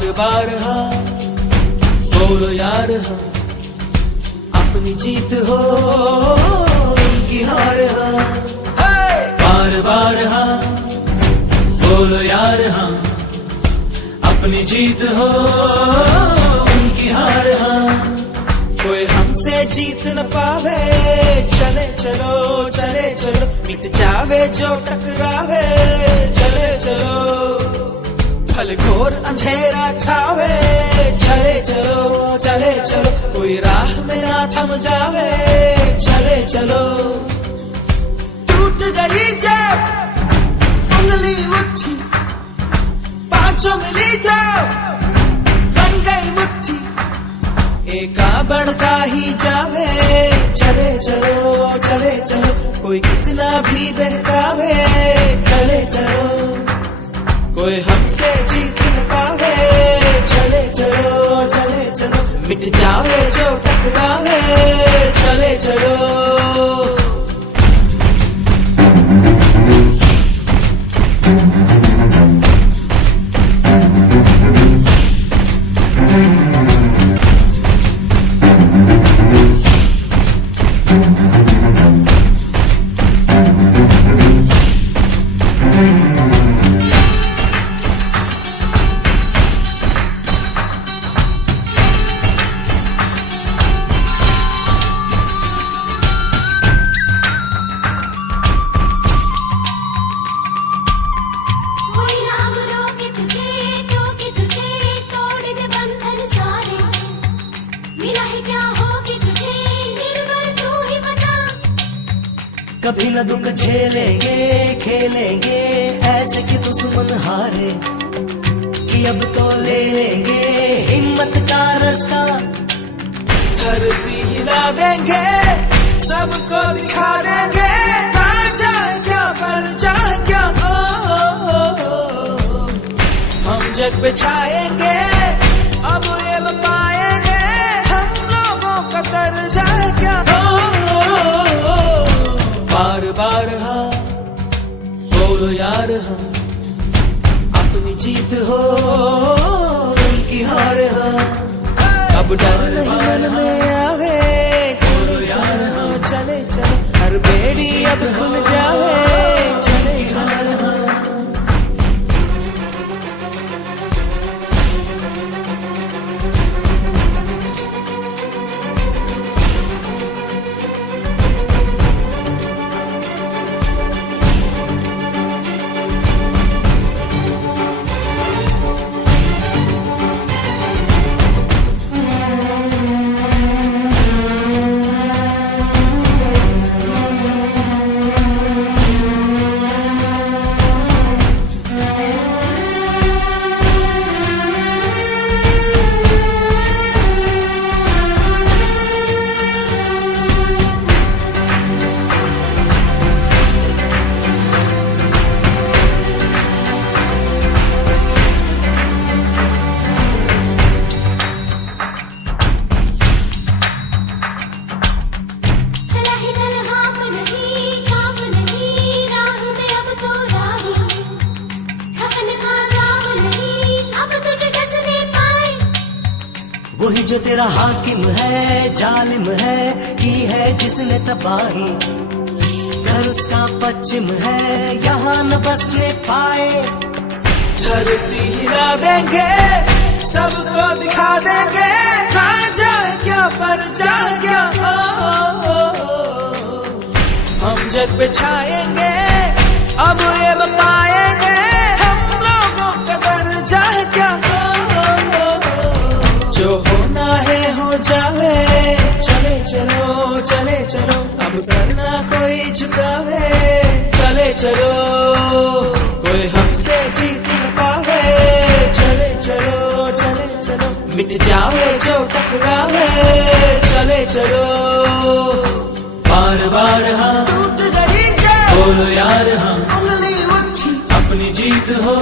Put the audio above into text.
बार बार हाँ बोलो यार हाँ, अपनी जीत हो उनकी हार हाँ। बार बार हाँ बोलो यार हाँ, अपनी जीत हो उनकी हार हाँ। कोई हमसे जीत न पावे, चले चलो चले चलो, मिट जावे जो टकरावे, चले चलो। भले घोर अंधेरा छावे, चले चलो चले चलो, कोई राह में ना थम जावे, चले चलो। टूट गई जब उंगली मुट्ठी, पांचों मिली तो बन गई मुट्ठी, एका बढ़ता ही जावे, चले चलो चले चलो, कोई कितना भी बहकावे, चले चलो। कोई हमसे जीत न पावे, चले चलो चले चलो, मिट जावे जो टकरावे, चले चलो। कभी न दुख झेलेंगे खेलेंगे ऐसे कि दुश्मन हारे, कि अब तो ले लेंगे हिम्मत का रास्ता। धरती हिला देंगे, सबको दिखा देंगे, ना चाहे क्या पर चाहे क्या हम जग पे छाएंगे, अब ये पाएंगे हम लोगों का दर्जा है क्या। बार बार हाँ बोलो यार हाँ, अपनी जीत हो उनकी हार हाँ। अब डर नहीं मन में आवे, चले चलो चले चलो, हर बेड़ी अब खुल जावे, चले चलो। वही जो तेरा हाकिम है जालिम है, की है जिसने तबाही, घर उसका पश्चिम है यहाँ न बसने पाए। धरती हिला देंगे, सबको दिखा देंगे, ना चाहे क्या पर चाहे क्या हम जग पे छाएंगे, अब ये पाएंगे हम लोगों का दर्जा है क्या। जो होना है हो जावे, चले चलो चले चलो, अब सर ना कोई झुकावे, चले चलो। कोई हमसे जीत न पावे, चले चलो चले चलो, मिट जावे जो टकरावे, चले चलो। बार बार हाँ टूट गई जब बोलो यार हाँ, उंगली मुट्ठी, अपनी जीत हो